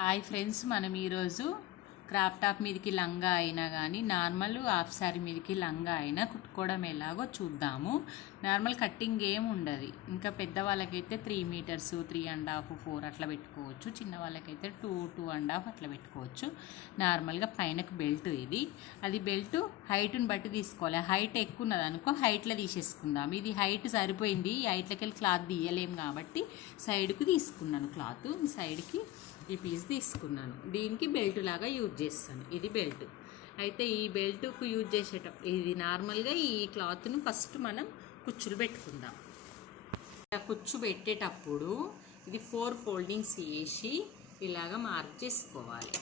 Hi friends, మనం ఈరోజు crop top మీదకి లంగా అయినా కానీ నార్మల్ హాఫ్ శారీ మీదకి లంగా అయినా కుట్టుకోవడం ఎలాగో చూద్దాము. నార్మల్ కట్టింగ్ ఏం ఉండదు. ఇంకా పెద్దవాళ్ళకైతే 3 మీటర్స్ 3.5 4 అట్లా పెట్టుకోవచ్చు. చిన్న వాళ్ళకైతే 2.5 అట్లా పెట్టుకోవచ్చు. నార్మల్గా పైనకు బెల్ట్ ఇది. అది బెల్ట్ హైట్ని బట్టి తీసుకోవాలి. హైట్ ఎక్కువ ఉన్నది అనుకో హైట్లో తీసేసుకుందాం. ఇది హైట్ సరిపోయింది, ఈ హైట్లకి వెళ్ళి క్లాత్ తీయలేము కాబట్టి సైడ్కు తీసుకున్నాను. క్లాత్ సైడ్కి ఈ పీస్ తీసుకున్నాను. దీనికి బెల్ట్ లాగా యూజ్ చేస్తాను. ఇది బెల్ట్. అయితే ఈ బెల్ట్కు యూజ్ చేసేటప్పుడు ఇది నార్మల్గా ఈ క్లాత్ను ఫస్ట్ మనం కుచ్చులు పెట్టుకుందాం. కుచ్చు పెట్టేటప్పుడు ఇది 4 ఫోల్డింగ్స్ వేసి ఇలాగ మార్క్ చేసుకోవాలి.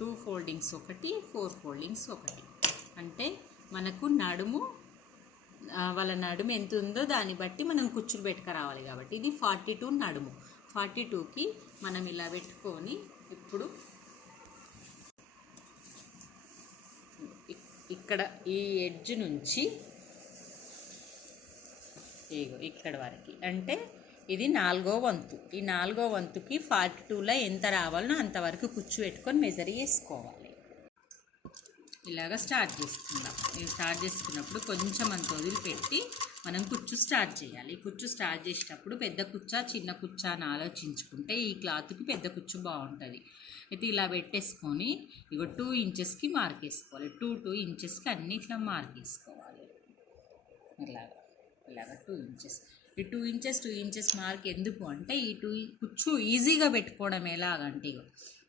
2 ఫోల్డింగ్స్ ఒకటి, 4 ఫోల్డింగ్స్ ఒకటి. అంటే మనకు నడుము వాళ్ళ నడుము ఎంత ఉందో దాన్ని బట్టి మనం కుచ్చులు పెట్టుకురావాలి. కాబట్టి ఇది 42 నడుము. 42కి మనం ఇలా పెట్టుకొని ఇప్పుడు ఇక్కడ ఈ ఎడ్జ్ నుంచి ఇక్కడ వరకు, అంటే ఇది 4వ వంతు. ఈ 4వ వంతుకి 42లో ఎంత రావాలనో అంతవరకు కుచ్చు పెట్టుకొని మెజర్ చేసుకోవాలి. ఇలాగ స్టార్ట్ చేస్తున్నాం. ఇది స్టార్ట్ చేసుకున్నప్పుడు కొంచెం అంత వదిలిపెట్టి మనం కుచ్చు స్టార్ట్ చేయాలి. ఈ కుచ్చు స్టార్ట్ చేసేటప్పుడు పెద్ద కుచ్చా చిన్న కుచ్చా అని ఆలోచించుకుంటే ఈ క్లాత్కి పెద్ద కుచ్చు బాగుంటుంది. అయితే ఇలా పెట్టేసుకొని 2 ఇంచెస్కి మార్క్ వేసుకోవాలి. 2 ఇంచెస్కి అన్ని ఇట్లా మార్క్ వేసుకోవాలి. ఇలాగా 2 ఇంచెస్. ఈ 2 ఇంచెస్ మార్క్ ఎందుకు అంటే ఈ కుచ్చు ఈజీగా పెట్టుకోవడం ఎలాగంటే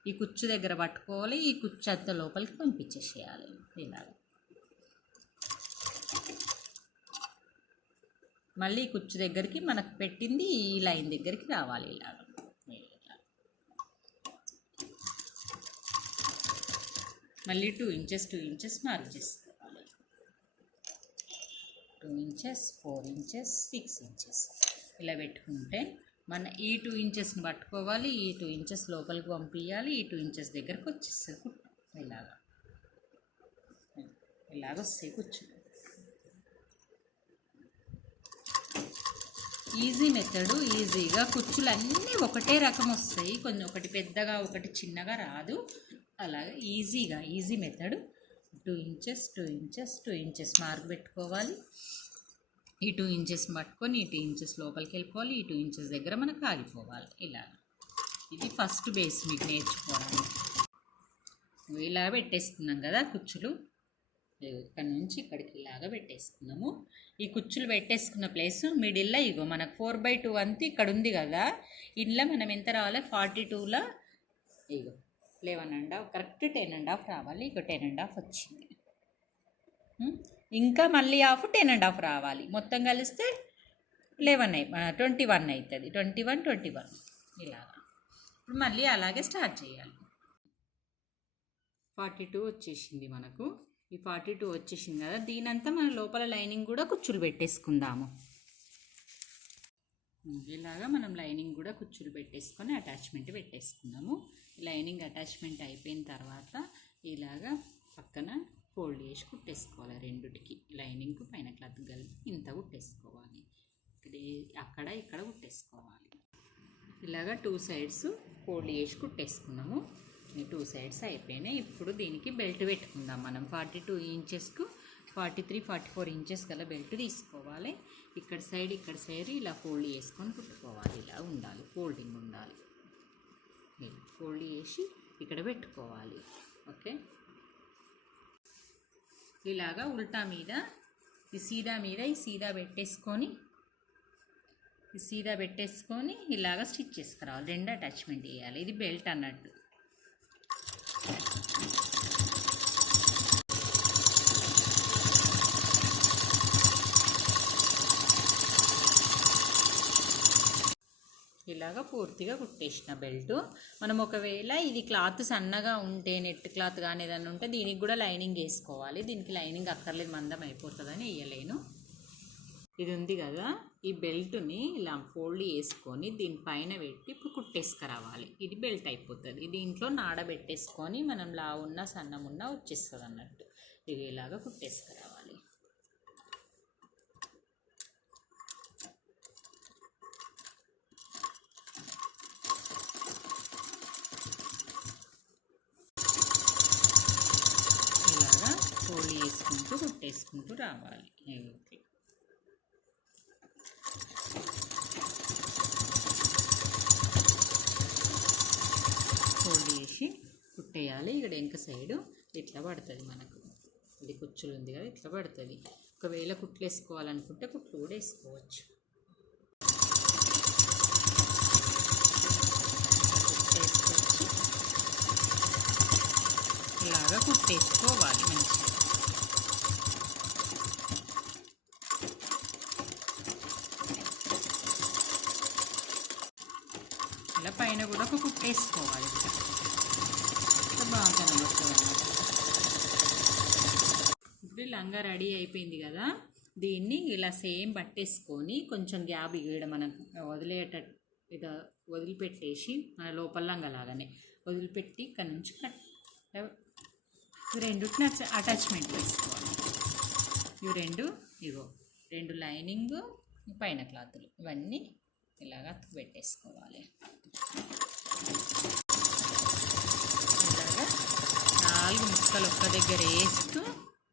ఈ కుచ్చు దగ్గర పట్టుకోవాలి, ఈ కుచ్చు అంత లోపలికి పంపించేసేయాలి. ఇలాగ మళ్ళీ కుచ్చు దగ్గరికి మనకు పెట్టింది ఈ లైన్ దగ్గరికి రావాలి. ఇలాగ మళ్ళీ 2 ఇంచెస్ మార్క్ చేసుకోవాలి. 2 ఇంచెస్ 4 ఇంచెస్ 6 ఇంచెస్ ఇలా పెట్టుకుంటే మన ఈ 2 ఇంచెస్ని పట్టుకోవాలి, ఈ 2 ఇంచెస్ లోపలికి పంపించాలి, ఈ 2 ఇంచెస్ దగ్గరకు వచ్చేస్తుంది కుట్టు. ఇలాగ వస్తాయి కుచ్చు. Easy method. ఈజీగా కుచ్చులు అన్నీ ఒకటే రకం వస్తాయి. కొన్ని ఒకటి పెద్దగా ఒకటి చిన్నగా రాదు. అలాగే ఈజీ మెథడ్. 2 ఇంచెస్ మార్క్ పెట్టుకోవాలి. ఈ 2 ఇంచెస్ పట్టుకొని ఈ 2 ఇంచెస్ లోపలికి వెళ్ళిపోవాలి. ఈ 2 ఇంచెస్ దగ్గర మనకు ఆగిపోవాలి. ఇలా ఇది ఫస్ట్ బేస్ మీకు నేర్చుకోవడానికి. ఇలా పెట్టేసుకున్నాం కదా కుచ్చులు. ఇక్కడ నుంచి ఇక్కడికి ఇలాగా పెట్టేసుకున్నాము. ఈ కుచ్చులు పెట్టేసుకున్న ప్లేస్ మిడిల్లో మనకు 4/2 అంతా ఇక్కడ ఉంది కదా. ఇంట్లో మనం ఎంత రావాలి? 42లో 11.5 కరెక్ట్ 10.5 రావాలి. 10.5 వచ్చింది. ఇంకా మళ్ళీ 10.5 రావాలి. మొత్తం కలిస్తే 21 అవుతుంది. 21 ఇలాగా. ఇప్పుడు మళ్ళీ అలాగే స్టార్ట్ చేయాలి. 42 వచ్చేసింది మనకు. ఈ 42 వచ్చేసింది కదా, దీనంతా మన లోపల లైనింగ్ కూడా కుచ్చులు పెట్టేసుకుందాము. ఇలాగా మనం లైనింగ్ కూడా కుచ్చులు పెట్టేసుకొని అటాచ్మెంట్ పెట్టేసుకుందాము. లైనింగ్ అటాచ్మెంట్ అయిపోయిన తర్వాత ఇలాగా పక్కన ఫోల్డ్ చేసి కుట్టేసుకోవాలి. రెండుటికి లైనింగ్ పైన క్లాత్ కలిపి ఇంత కుట్టేసుకోవాలి. ఇక్కడ కుట్టేసుకోవాలి. ఇలాగా 2 సైడ్స్ ఫోల్డ్ చేసి కుట్టేసుకున్నాము. ఈ 2 సైడ్స్ అయిపోయినాయి. ఇప్పుడు దీనికి బెల్ట్ పెట్టుకుందాం. మనం 42 ఇంచెస్కు 43 44 ఇంచెస్ గల బెల్ట్ తీసుకోవాలి. ఇక్కడ సైడ్ ఇలా ఫోల్డ్ చేసుకొని కుట్టుకోవాలి. ఇలా ఉండాలి, ఫోల్డింగ్ ఉండాలి. ఫోల్డ్ చేసి ఇక్కడ పెట్టుకోవాలి. ఓకే, ఇలాగా ఉల్టా మీద ఈ సీదా పెట్టేసుకొని ఇలాగ స్టిచ్ చేసుకురావాలి. 2 అటాచ్మెంట్ చేయాలి. ఇది బెల్ట్ అన్నట్టు. ఇలాగా పూర్తిగా కుట్టేసిన బెల్ట్. మనం ఒకవేళ ఇది క్లాత్ సన్నగా ఉంటే, నెట్ క్లాత్ కానీ ఏదైనా ఉంటే దీనికి కూడా లైనింగ్ వేసుకోవాలి. దీనికి లైనింగ్ అక్కర్లేదు, మందం అయిపోతుందని వేయలేను. ఇది ఉంది కదా, ఈ బెల్ట్ని ఇలా ఫోల్డ్ చేసుకొని దీనిపైన పెట్టి ఇప్పుడు కుట్టేసుకురావాలి. ఇది బెల్ట్ అయిపోతుంది. దీంట్లో నాడబెట్టేసుకొని మనం లావున్నా సన్నమున్నా వచ్చేస్తుంది అన్నట్టు. ఇది ఇలాగా కుట్టేసుకురావాలి. కుట్టేసుకుంటూ రావాలి. ఫోల్డ్ చేసి కుట్టేయాలి. ఇక్కడ వెనక సైడు ఇట్లా పడుతుంది మనకు, ఇది కుచ్చులు ఉంది కదా ఇట్లా పడుతుంది. ఒకవేళ కుట్లు వేసుకోవాలనుకుంటే కుట్లు కూడా వేసుకోవచ్చు. కుట్టేసుకొచ్చి ఇలాగా కుట్టేసుకోవాలి మంచిగా. ఇలా పైన కూడా ఒక కుట్టేసుకోవాలి. బాగా కనబడుతుంది అన్నమాట. ఇప్పుడు లంగా రెడీ అయిపోయింది కదా, దీన్ని ఇలా సేమ్ పట్టేసుకొని కొంచెం గ్యాప్ ఇక్కడ మనం వదిలేటట్టు ఇక వదిలిపెట్టేసి మన లోపల లంగా లాగానే వదిలిపెట్టి ఇక్కడ నుంచి రెండుటిని అటాచ్మెంట్ వేసుకోవాలి. ఇవి రెండు లైనింగ్ పైన క్లాతులు ఇవన్నీ ఇలాగా పెట్టేసుకోవాలి. ఇలాగా 4 ముక్కలు ఒక్క దగ్గర వేస్తూ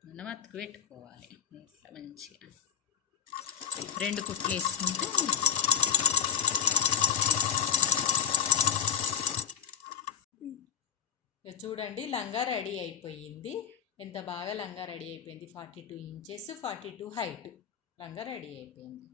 మనం అతుకు పెట్టుకోవాలి. ఇట్లా మంచిగా 2 కుట్లు వేసుకుంటూ చూడండి లంగా రెడీ అయిపోయింది. ఎంత బాగా లంగా రెడీ అయిపోయింది. 42 ఇంచెస్ 42 హైట్ లంగా రెడీ అయిపోయింది.